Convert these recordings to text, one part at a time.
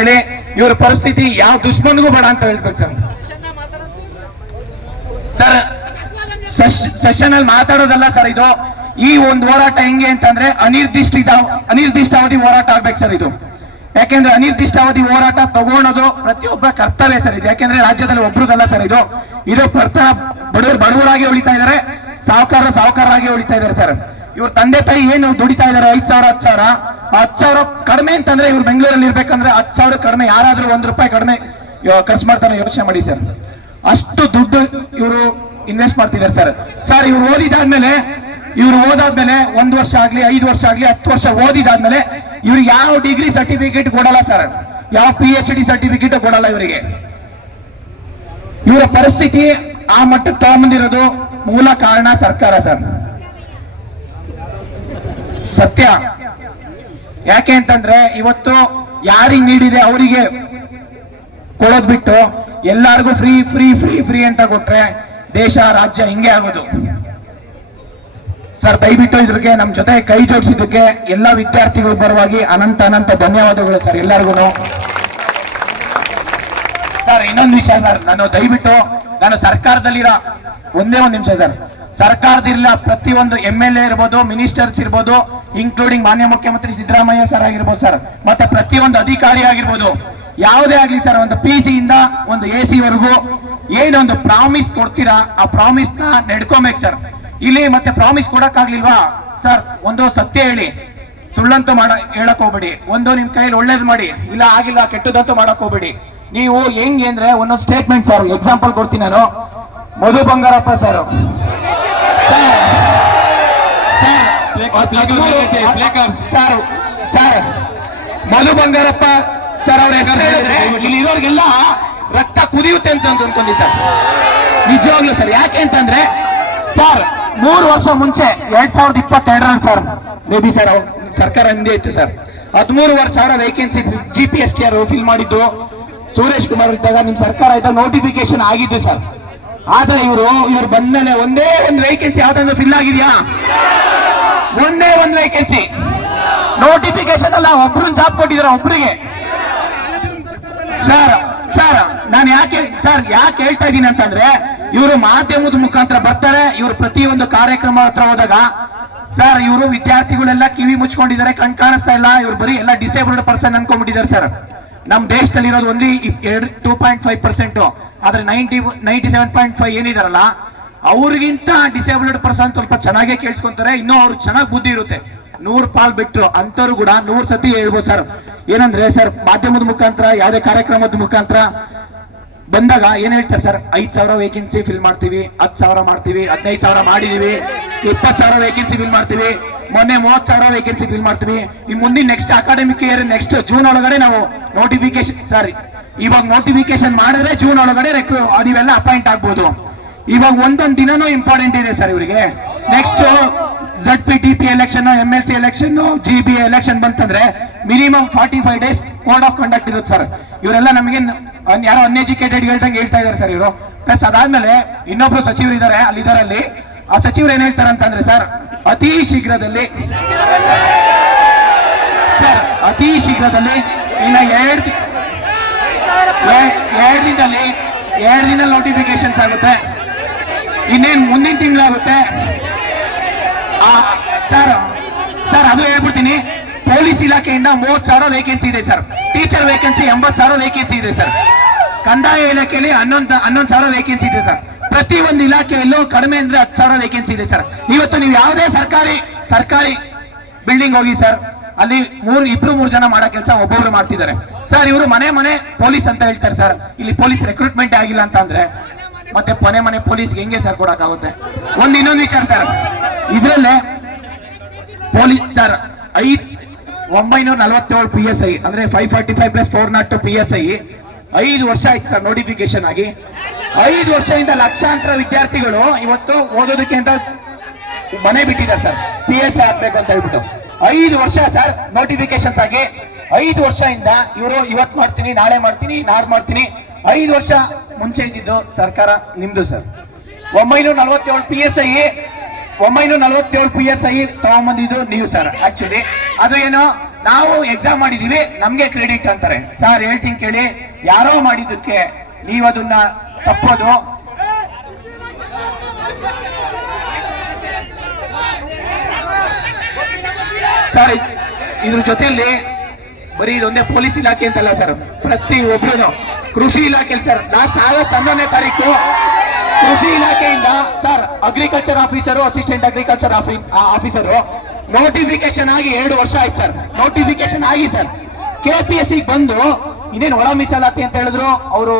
ಹೇಳಿ ಇವ್ರ ಪರಿಸ್ಥಿತಿ ಯಾವ ದುಶ್ಮನ್ಗೂ ಬೇಡ ಅಂತ ಹೇಳ್ಬೇಕು ಸರ್. ಸರ್ ಸೆಷನ್ ಅಲ್ಲಿ ಮಾತಾಡೋದಲ್ಲ ಸರ್, ಇದು ಈ ಒಂದು ಹೋರಾಟ ಹೆಂಗೆ ಅಂತಂದ್ರೆ ಅನಿರ್ದಿಷ್ಟಾವಧಿ ಹೋರಾಟ ಆಗ್ಬೇಕು ಸರ್ ಇದು. ಯಾಕೆಂದ್ರೆ ಅನಿರ್ದಿಷ್ಟಾವಧಿ ಹೋರಾಟ ತಗೊಳೋದು ಪ್ರತಿಯೊಬ್ಬರ ಕರ್ತವ್ಯ ಸರ್ ಇದು. ಯಾಕೆಂದ್ರೆ ರಾಜ್ಯದಲ್ಲಿ ಒಬ್ರದಲ್ಲ ಸರ್ ಇದು. ಬರ್ತಾರ ಬಡವರಾಗಿ ಉಳಿತಾ ಇದಾರೆ, ಸಾಹುಕಾರರಾಗಿ ಉಳಿತಾ ಇದಾರೆ ಸರ್. ಇವ್ರ ತಂದೆ ತಾಯಿ ಏನು ದುಡಿತಾ ಇದಾರೆ 5,000 10,000 ಕಡಿಮೆ ಅಂತಂದ್ರೆ ಇವ್ರು ಬೆಂಗಳೂರಲ್ಲಿ ಇರ್ಬೇಕಂದ್ರೆ 10,000 ಕಡಿಮೆ, ಯಾರಾದ್ರೂ ₹1 ಕಡಿಮೆ ಖರ್ಚು ಮಾಡ್ತಾರೆ ಯೋಚನೆ ಮಾಡಿ ಸರ್. ಅಷ್ಟು ದುಡ್ಡು ಇವರು ಇನ್ವೆಸ್ಟ್ ಮಾಡ್ತಿದ್ದಾರೆ ಸರ್. ಸರ್ ಇವ್ರು ಓದಾದ್ಮೇಲೆ 1 ವರ್ಷ ಆಗ್ಲಿ 5 ವರ್ಷ ಆಗ್ಲಿ 10 ವರ್ಷ ಓದಿದಾದ್ಮೇಲೆ ಇವ್ರಿಗೆ ಯಾವ ಡಿಗ್ರಿ ಸರ್ಟಿಫಿಕೇಟ್ ಕೊಡಲ್ಲ ಸರ್, ಯಾವ PhD ಸರ್ಟಿಫಿಕೇಟ್ ಕೊಡಲ್ಲ ಇವರಿಗೆ. ಇವರ ಪರಿಸ್ಥಿತಿ ಆ ಮಟ್ಟಕ್ಕೆ ತಗೊಂಬಂದಿರೋದು ಮೂಲ ಕಾರಣ ಸರ್ಕಾರ ಸರ್, ಸತ್ಯ. ಯಾಕೆ ಅಂತಂದ್ರೆ ಇವತ್ತು ಯಾರಿಗೆ ನೀಡಿದೆ ಅವರಿಗೆ ಕೊಡೋದ್ ಬಿಟ್ಟು ಎಲ್ಲಾರ್ಗು ಫ್ರೀ ಫ್ರೀ ಫ್ರೀ ಫ್ರೀ ಅಂತ ಕೊಟ್ರೆ ದೇಶ ರಾಜ್ಯ ಹಿಂಗೆ ಆಗೋದು ಸರ್. ದಯವಿಟ್ಟು ಇದ್ರಿಗೆ ನಮ್ ಜೊತೆ ಕೈ ಜೋಡಿಸಿದ್ದಕ್ಕೆ ಎಲ್ಲ ವಿದ್ಯಾರ್ಥಿಗಳ ಪರವಾಗಿ ಅನಂತ ಧನ್ಯವಾದಗಳು ಸರ್ ಎಲ್ಲರಿಗೂ. ಸರ್ ಇನ್ನೊಂದು ವಿಷಯ ಸರ್, ನಾನು ಸರ್ಕಾರದಲ್ಲಿರೋ ಒಂದೇ ಒಂದು ನಿಮಿಷ ಸರ್, ಸರ್ಕಾರದಿಲ್ಲ ಪ್ರತಿಯೊಂದು MLA ಇರ್ಬೋದು, ಮಿನಿಸ್ಟರ್ಸ್ ಇರ್ಬೋದು, ಇನ್ಕ್ಲೂಡಿಂಗ್ ಮಾನ್ಯ ಮುಖ್ಯಮಂತ್ರಿ ಸಿದ್ದರಾಮಯ್ಯ ಸರ್ ಆಗಿರ್ಬೋದು ಸರ್, ಮತ್ತೆ ಪ್ರತಿಯೊಂದು ಅಧಿಕಾರಿ ಆಗಿರ್ಬೋದು, ಯಾವುದೇ ಆಗ್ಲಿ ಸರ್, ಒಂದು PC ಇಂದ ಒಂದು AC ವರೆಗೂ ಏನೊಂದು ಪ್ರಾಮಿಸ್ ಕೊಡ್ತೀರಾ ಆ ಪ್ರಾಮಿಸ್ ನ ನಡ್ಕೋಬೇಕು ಸರ್. ಇಲ್ಲಿ ಮತ್ತೆ ಪ್ರಾಮಿಸ್ ಕೊಡಕ್ಕಾಗ್ಲಿಲ್ವಾ ಸರ್, ಒಂದು ಸತ್ಯ ಹೇಳಿ, ಸುಳ್ಳಂತೂ ಹೇಳಕ್ ಹೋಗ್ಬೇಡಿ. ಒಂದು ನಿಮ್ ಕೈಯಲ್ಲಿ ಒಳ್ಳೇದು ಮಾಡಿ, ಇಲ್ಲ ಆಗಿಲ್ಲ ಕೆಟ್ಟದಂತೂ ಮಾಡಕ್ ಹೋಗ್ಬೇಡಿ. ನೀವು ಹೆಂಗೆ ಅಂದ್ರೆ ಒಂದೊಂದು ಸ್ಟೇಟ್ಮೆಂಟ್ ಸರ್, ಎಕ್ಸಾಂಪಲ್ ಕೊಡ್ತೀನಿ ನಾನು. ಮಧು ಬಂಗಾರಪ್ಪ ಸರ್ ಮಧು ಬಂಗಾರಪ್ಪ ಸರ್ ಅವ್ರ ಹೆಸರು ಹೇಳಿದ್ರೆ ಇಲ್ಲಿ ಇರೋರಿಗೆಲ್ಲ ರಕ್ತ ಕುದಿಯುತ್ತೆ ಅಂತ ಅನ್ಕೊಂಡಿ ಸರ್, ನಿಜವಾಗ್ಲು ಸರ್. ಯಾಕೆ ಅಂತಂದ್ರೆ ಸರ್ 3 ವರ್ಷ ಮುಂಚೆ 2022ರಲ್ಲಿ ಸರ್, ಮೇ ಬಿ ಸರ್ ಸರ್ಕಾರ ಹಿಂದೆ ಇತ್ತು ಸರ್, 13,000 ವೇಕೆನ್ಸಿ GPSTR ಫಿಲ್ ಮಾಡಿದ್ದು ಸುರೇಶ್ ಕುಮಾರ್ ಇದ್ದಾಗ, ನಿಮ್ ಸರ್ಕಾರ ಇದ್ದಾಗ ನೋಟಿಫಿಕೇಶನ್ ಆಗಿದ್ದು ಸರ್. ಆದ್ರೆ ಇವ್ರು ಬಂದ್ಮೇಲೆ ಒಂದೇ ಒಂದು ವೇಕೆನ್ಸಿ ಯಾವ್ದಾದ್ರು ಫಿಲ್ ಆಗಿದ್ಯಾ? ಒಂದೇ ಒಂದು ವೇಕೆನ್ಸಿ ನೋಟಿಫಿಕೇಶನ್ ಅಲ್ಲ, ಒಬ್ರನ್ನ ಜಾಬ್ ಕೊಟ್ಟಿದ್ರ ಒಬ್ರಿಗೆ ಸರ್. ನಾನು ಯಾಕೆ ಹೇಳ್ತಾ ಇದ್ದೀನಿ ಅಂತಂದ್ರೆ, ಇವರು ಮಾಧ್ಯಮದ ಮುಖಾಂತರ ಬರ್ತಾರೆ, ಇವರು ಪ್ರತಿಯೊಂದು ಕಾರ್ಯಕ್ರಮ ಹತ್ರ ಹೋದಾಗ ಸರ್ ಇವರು ವಿದ್ಯಾರ್ಥಿಗಳೆಲ್ಲ ಕಿವಿ ಮುಚ್ಕೊಂಡಿದ್ದಾರೆ, ಕಣ್ ಕಾಣಿಸ್ತಾ ಇಲ್ಲ, ಇವ್ರು ಬರೀ ಎಲ್ಲ ಡಿಸೇಬಲ್ಡ್ ಪರ್ಸನ್ ಅನ್ಕೊಂಡ್ಬಿಟ್ಟಿದ್ದಾರೆ ಸರ್. ನಮ್ ದೇಶದಲ್ಲಿ ಇರೋದು ಒಂದೇ 2.5%, ಆದ್ರೆ 97.5 ಏನಿದಾರಲ್ಲ ಅವ್ರಿಗಿಂತ ಡಿಸೇಬಲ್ಡ್ ಪರ್ಸನ್ ಸ್ವಲ್ಪ ಚೆನ್ನಾಗೇ ಕೇಳಿಸ್ಕೊಂತಾರೆ, ಇನ್ನೂ ಅವ್ರು ಚೆನ್ನಾಗಿ ಬುದ್ಧಿ ಇರುತ್ತೆ. 100 ಪಾಲ್ ಬಿಟ್ಟು ಅಂತವ್ರು ಕೂಡ 100 ಸತಿ ಹೇಳ್ಬೋದು ಸರ್. ಏನಂದ್ರೆ ಸರ್, ಮಾಧ್ಯಮದ ಮುಖಾಂತರ ಯಾವುದೇ ಕಾರ್ಯಕ್ರಮದ ಮುಖಾಂತರ ಬಂದಾಗ ಏನ್ ಹೇಳ್ತಾರೆ ಸರ್, 5,000 ವೇಕೆನ್ಸಿ ಫಿಲ್ ಮಾಡ್ತೀವಿ, 10,000 ಮಾಡ್ತೀವಿ, 15,000 ಮಾಡಿದೀವಿ, 20,000 ವೇಕೆನ್ಸಿ ಫಿಲ್ ಮಾಡ್ತೀವಿ, ಮೊನ್ನೆ 30,000 ವೇಕೆನ್ಸಿ ಫಿಲ್ ಮಾಡ್ತೀವಿ. ಈ ಮುಂದಿನ next academic year next June ಒಳಗಡೆ ನಾವು ನೋಟಿಫಿಕೇಶನ್, ಸಾರಿ ಇವಾಗ ನೋಟಿಫಿಕೇಶನ್ ಮಾಡಿದ್ರೆ ಜೂನ್ ಒಳಗಡೆ ನೀವೆಲ್ಲ ಅಪಾಯಿಂಟ್ ಆಗ್ಬೋದು. ಇವಾಗ ಒಂದೊಂದು ದಿನನೂ ಇಂಪಾರ್ಟೆಂಟ್ ಇದೆ ಸರ್ ಇವರಿಗೆ. Next ZPTP election, MLC election, GB election ಬಂತಂದ್ರೆ minimum 45 days code of conduct ಇರುತ್ತೆ ಸರ್. ಇವರೆಲ್ಲ ನಮಗೆ ಯಾರೋ ಅನ್ಎಜುಕೇಟೆಡ್ ಹೇಳ್ದಂಗೆ ಹೇಳ್ತಾ ಇದಾರೆ ಸರ್ ಇವರು. ಪ್ಲಸ್ ಅದಾದ್ಮೇಲೆ ಇನ್ನೊಬ್ರು ಸಚಿವರು ಇದ್ದಾರೆ ಅಲ್ಲಿ, ಆ ಸಚಿವರು ಏನ್ ಹೇಳ್ತಾರೆ ಅಂತಂದ್ರೆ ಸರ್, ಅತಿ ಶೀಘ್ರದಲ್ಲಿ ಇನ್ನ 2 ದಿನ ನೋಟಿಫಿಕೇಶನ್ಸ್ ಆಗುತ್ತೆ, ಇನ್ನೇನು ಮುಂದಿನ ತಿಂಗಳಾಗುತ್ತೆ ಸರ್. ಅದು ಹೇಳ್ಬಿಡ್ತೀನಿ, ಪೊಲೀಸ್ ಇಲಾಖೆಯಿಂದ 30,000 ವೇಕೆನ್ಸಿ ಇದೆ ಸರ್, ಟೀಚರ್ ವೇಕೆನ್ಸಿ 80,000 ವೇಕೆನ್ಸಿ ಇದೆ ಸರ್, ಕಂದಾಯ ಇಲಾಖೆಯಲ್ಲಿ 11,000 ವೇಕೆನ್ಸಿ ಇದೆ ಸರ್. ಪ್ರತಿ ಒಂದು ಇಲಾಖೆಯಲ್ಲೂ ಕಡಿಮೆ ಅಂದ್ರೆ 10,000 ವೇಕೆನ್ಸಿ ಇದೆ ಸರ್. ಇವತ್ತು ನೀವು ಯಾವುದೇ ಸರ್ಕಾರಿ ಬಿಲ್ಡಿಂಗ್ ಹೋಗಿ ಸರ್, ಅಲ್ಲಿ 2-3 ಜನ ಮಾಡೋ ಕೆಲಸ ಒಬ್ಬೊಬ್ರು ಮಾಡ್ತಿದ್ದಾರೆ ಸರ್. ಇವರು ಮನೆ ಪೊಲೀಸ್ ಅಂತ ಹೇಳ್ತಾರೆ ಸರ್. ಇಲ್ಲಿ ಪೊಲೀಸ್ ರೆಕ್ರೂಟ್ಮೆಂಟ್ ಆಗಿಲ್ಲ ಅಂತ ಅಂದ್ರೆ ಮತ್ತೆ ಮನೆ ಪೊಲೀಸ್ಗೆ ಹೆಂಗೆ ಸರ್ ಕೊಡಕ್ಕಾಗುತ್ತೆ? ಇನ್ನೊಂದು ವಿಚಾರ ಸರ್, ಇದ್ರಲ್ಲೇ ಪೊಲೀಸ್ ಸರ್ 947 PSI ಅಂದ್ರೆ 545 + 402 PSI 5 ವರ್ಷ ಆಯ್ತು ಸರ್ ನೋಟಿಫಿಕೇಶನ್ ಆಗಿ. 5 ವರ್ಷದಿಂದ ಲಕ್ಷಾಂತರ ವಿದ್ಯಾರ್ಥಿಗಳು ಇವತ್ತು ಓದೋದಕ್ಕೆ ಅಂತ ಮನೆ ಬಿಟ್ಟಿದ್ದಾರೆ ಸರ್, PSI ಆಗ್ಬೇಕು ಅಂತ ಹೇಳ್ಬಿಟ್ಟು. 5 ವರ್ಷ ಸರ್ ನೋಟಿಫಿಕೇಶನ್ಸ್ ಆಗಿ, 5 ವರ್ಷದಿಂದ ಇವರು ಇವತ್ತು ಮಾಡ್ತೀನಿ, ನಾಳೆ ಮಾಡ್ತೀನಿ, ನಾಡ್ದು ಮಾಡ್ತೀನಿ. 5 ವರ್ಷ ಮುಂಚೆ ಇದ್ದಿದ್ದು ಸರ್ಕಾರ ನಿಮ್ದು ಸರ್. 947 PSI ತಗೊಂಬಂದಿದ್ದು ನೀವು ಸರ್. ಆಕ್ಚುಲಿ ಅದು ಏನೋ ನಾವು ಎಕ್ಸಾಮ್ ಮಾಡಿದೀವಿ ನಮ್ಗೆ ಕ್ರೆಡಿಟ್ ಅಂತಾರೆ. ಸರ್ ಹೇಳ್ತೀನಿ ಕೇಳಿ, ಯಾರೋ ಮಾಡಿದ್ದಕ್ಕೆ ನೀವು ಅದನ್ನ ತಪ್ಪೋದು. ಸರ್ ಇದ್ರ ಜೊತೆಯಲ್ಲಿ ಬರೀ ಇದೊಂದೇ ಪೊಲೀಸ್ ಇಲಾಖೆ ಅಂತಲ್ಲ ಸರ್, ಪ್ರತಿ ಒಬ್ರು ಕೃಷಿ ಇಲಾಖೆ ಸರ್, ಲಾಸ್ಟ್ ಆಗಸ್ಟ್ 11ನೇ ತಾರೀಕು ಕೃಷಿ ಇಲಾಖೆಯಿಂದ sir agriculture officer, assistant agriculture officer notification ಆಗಿ 2 ವರ್ಷ ಆಯ್ತು ಸರ್. ನೋಟಿಫಿಕೇಶನ್ ಆಗಿ ಸರ್ KPSC ಬಂದು ಇನ್ನೇನು ಒಳ ಮೀಸಲಾತಿ ಅಂತ ಹೇಳಿದ್ರು ಅವರು.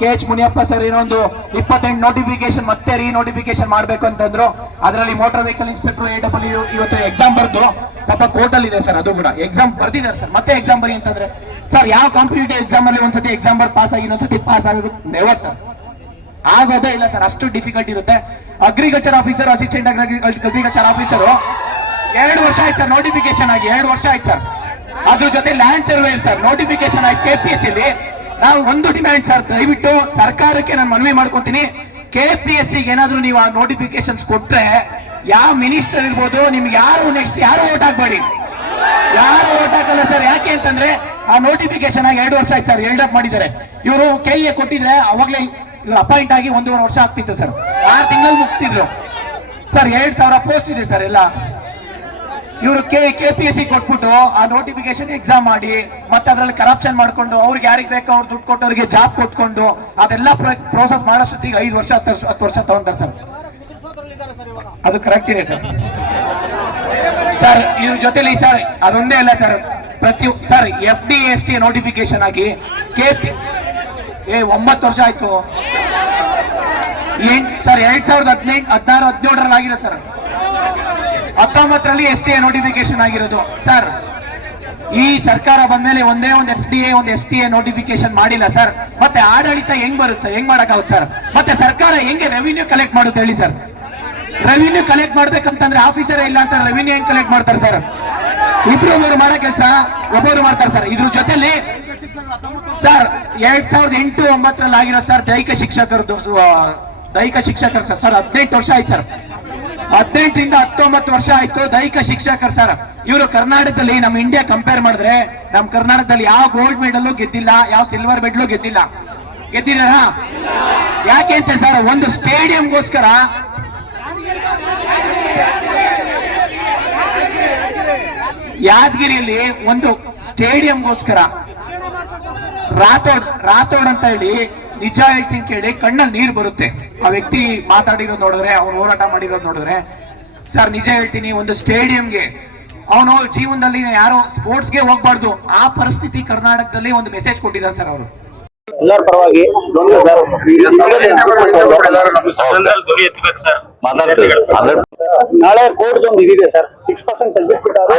KH ಮುನಿಯಪ್ಪ ಸರ್ ಇನ್ನೊಂದು 28 ನೋಟಿಫಿಕೇಶನ್ ಮತ್ತೆ ನೋಟಿಫಿಕೇಶನ್ ಮಾಡ್ಬೇಕು ಅಂತಂದ್ರು. ಅದರಲ್ಲಿ ಮೋಟಾರ್ ವೆಹಿಕಲ್ ಇನ್ಸ್ಪೆಕ್ಟರ್ AW ಇವತ್ತು ಎಕ್ಸಾಮ್ ಬರ್ದು ಪಾಪ ಕೋರ್ಟ್ ಅಲ್ಲಿ ಇದೆ ಸರ್, ಅದು ಕೂಡ ಎಕ್ಸಾಮ್ ಬರ್ದಿದ್ದಾರೆ ಸರ್. ಮತ್ತೆ ಎಕ್ಸಾಮ್ ಬರಿ ಅಂತಂದ್ರೆ ಸರ್ ಯಾವ ಕಾಂಪಿಟೇಟಿವ್ ಎಕ್ಸಾಮ್ ಅಲ್ಲಿ ಒಂದ್ಸತಿ ಎಕ್ಸಾಮ್ ಬರ್ದು ಪಾಸ್ ಆಗಿ ಇನ್ನೊಂದ್ಸತಿ ಪಾಸ್ ಆಗೋದು ನೆವರ್ ಸರ್, ಆಗೋದೇ ಇಲ್ಲ ಸರ್, ಅಷ್ಟು ಡಿಫಿಕಲ್ಟ್ ಇರುತ್ತೆ. Agriculture officer, assistant agriculture officer 2 ವರ್ಷ ಆಯ್ತು ಸರ್ ನೋಟಿಫಿಕೇಶನ್ ಆಗಿ, 2 ವರ್ಷ ಆಯ್ತು ಸರ್. ಅದ್ರ ಜೊತೆ ಲ್ಯಾಂಡ್ ಸರ್ವೇರ್ ಸರ್ ನೋಟಿಫಿಕೇಶನ್ ಆಗಿ KPSC ಅಲ್ಲಿ. ನಾವು ಒಂದು ಡಿಮ್ಯಾಂಡ್ ಸರ್, ದಯವಿಟ್ಟು ಸರ್ಕಾರಕ್ಕೆ ನಾನು ಮನವಿ ಮಾಡ್ಕೊತೀನಿ, KPSC ಏನಾದ್ರು ನೀವು ಆ ನೋಟಿಫಿಕೇಶನ್ಸ್ ಕೊಟ್ರೆ ಯಾವ ಮಿನಿಸ್ಟರ್ ಇರ್ಬೋದು, ನಿಮ್ಗೆ ಯಾರು ನೆಕ್ಸ್ಟ್ ಯಾರು ಓಟ್ ಹಾಕ್ಬೇಡಿ, ಯಾರು ಓಟ್ ಹಾಕಲ್ಲ ಸರ್. ಯಾಕೆ ಅಂತಂದ್ರೆ ಆ ನೋಟಿಫಿಕೇಶನ್ ಆಗಿ 2 ವರ್ಷ ಆಯ್ತು ಸರ್, ಎಲ್ಡ್ ಅಪ್ ಮಾಡಿದ್ದಾರೆ. ಇವರು KE ಕೊಟ್ಟಿದ್ರೆ ಅವಾಗ್ಲೇ ಇವ್ರು ಅಪಾಯಿಂಟ್ ಆಗಿ 1.5 ವರ್ಷ ಆಗ್ತಿತ್ತು ಸರ್, 6 ತಿಂಗಳಲ್ಲಿ ಮುಗಿಸ್ತಿದ್ರು ಸರ್. 2,000 ಪೋಸ್ಟ್ ಇದೆ ಸರ್ ಎಲ್ಲ. ಇವರು KPSC ಕೊಟ್ಬಿಟ್ಟು ಆ ನೋಟಿಫಿಕೇಶನ್ ಎಕ್ಸಾಮ್ ಮಾಡಿ ಮತ್ತೆ ಅದರಲ್ಲಿ ಕರಪ್ಷನ್ ಮಾಡ್ಕೊಂಡು ಅವ್ರಿಗೆ ಯಾರಿಗೆ ಬೇಕೋ ಅವ್ರು ದುಡ್ಡು ಕೊಟ್ಟವ್ರಿಗೆ ಜಾಬ್ ಕೊಟ್ಕೊಂಡು ಅದೆಲ್ಲ ಪ್ರೋಸೆಸ್ ಮಾಡೋಷ್ಟೊತ್ತಿಗೆ 5 ವರ್ಷ 10 ವರ್ಷ ತಗೊಂತಾರೆ ಸರ್. ಅದು ಕರೆಕ್ಟ್ ಇದೆ ಸರ್. ಸರ್ ಇವ್ರ ಜೊತೆಲಿ ಸರ್ ಅದೊಂದೇ ಅಲ್ಲ ಸರ್, ಪ್ರತಿ ಸರ್ FD ST ನೋಟಿಫಿಕೇಶನ್ ಆಗಿ 9 ವರ್ಷ ಆಯ್ತು ಸರ್. 2018, 16, 17ರಲ್ಲಿ ಆಗಿದೆ ಸರ್. 19ರಲ್ಲಿ STA ನೋಟಿಫಿಕೇಶನ್ ಆಗಿರೋದು ಸರ್. ಈ ಸರ್ಕಾರ ಬಂದ್ಮೇಲೆ ಒಂದೇ ಒಂದು FDA ಒಂದು STA ನೋಟಿಫಿಕೇಶನ್ ಮಾಡಿಲ್ಲ ಸರ್. ಮತ್ತೆ ಆಡಳಿತ ಹೆಂಗ್ ಬರುತ್ತೆ ಸರ್, ಹೆಂಗ್ ಮಾಡಕ್ಕಾಗುತ್ತೆ ಸರ್? ಮತ್ತೆ ಸರ್ಕಾರ ಹೆಂಗೆ ರೆವಿನ್ಯೂ ಕಲೆಕ್ಟ್ ಮಾಡುತ್ತೆ ಹೇಳಿ ಸರ್? ರೆವಿನ್ಯೂ ಕಲೆಕ್ಟ್ ಮಾಡ್ಬೇಕಂತಂದ್ರೆ ಆಫೀಸರ್ ಇಲ್ಲ ಅಂತ ರೆವಿನ್ಯೂ ಹೆಂಗ್ ಕಲೆಕ್ಟ್ ಮಾಡ್ತಾರೆ ಸರ್? ಒಬ್ರು ಮಾಡೋ ಕೆಲಸ ಒಬ್ಬರು ಮಾಡ್ತಾರೆ ಸರ್. ಇದ್ರ ಜೊತೆಲಿ ಸರ್ 2008-9ರಲ್ಲಿ ಆಗಿರೋ ಸರ್ ದೈಹಿಕ ಶಿಕ್ಷಕರು ಸರ್ 18 ವರ್ಷ ಆಯ್ತು ಸರ್. 18ರಿಂದ 19 ವರ್ಷ ಆಯ್ತು ದೈಹಿಕ ಶಿಕ್ಷಕರು ಸರ್. ಇವರು ಕರ್ನಾಟಕದಲ್ಲಿ ನಮ್ಮ ಇಂಡಿಯಾ ಕಂಪೇರ್ ಮಾಡಿದ್ರೆ ನಮ್ಮ ಕರ್ನಾಟಕದಲ್ಲಿ ಯಾವ ಗೋಲ್ಡ್ ಮೆಡಲ್ ಗೆದ್ದಿಲ್ಲ, ಯಾವ ಸಿಲ್ವರ್ ಮೆಡಲ್ ಗೆದ್ದಿಲ್ಲ. ಗೆದ್ದಿದಾರಾ? ಯಾಕೆ ಅಂತ ಸರ್, ಒಂದು ಸ್ಟೇಡಿಯಂಗೋಸ್ಕರ ಯಾದಗಿರಿಯಲ್ಲಿ ಒಂದು ಸ್ಟೇಡಿಯಂಗೋಸ್ಕರ ರಾಥೋಡ್ ಅಂತ ಹೇಳಿ, ನಿಜ ಹೇಳ್ತೀನಿ ಕೇಳಿ, ಕಣ್ಣಲ್ಲಿ ನೀರು ಬರುತ್ತೆ ಆ ವ್ಯಕ್ತಿ ಮಾತಾಡಿರೋದು ನೋಡಿದ್ರೆ, ಅವ್ನು ಹೋರಾಟ ಮಾಡಿರೋದು ನೋಡಿದ್ರೆ ಸರ್. ನಿಜ ಹೇಳ್ತೀನಿ, ಒಂದು ಸ್ಟೇಡಿಯಂಗೆ ಅವನು ಜೀವನದಲ್ಲಿ ಯಾರೋ ಸ್ಪೋರ್ಟ್ಸ್ಗೆ ಹೋಗ್ಬಾರ್ದು, ಆ ಪರಿಸ್ಥಿತಿ ಕರ್ನಾಟಕದಲ್ಲಿ ಒಂದು ಮೆಸೇಜ್ ಕೊಟ್ಟಿದ್ದಾರೆ ಸರ್ ಅವರು. ಎಲ್ಲರ ಪರವಾಗಿ ನಾಳೆ ಕೋರ್ಟ್ ಒಂದು ಇದಿದೆ ಸರ್, 6% ತೆಗೆದ್ಬಿಟ್ಟಾರು.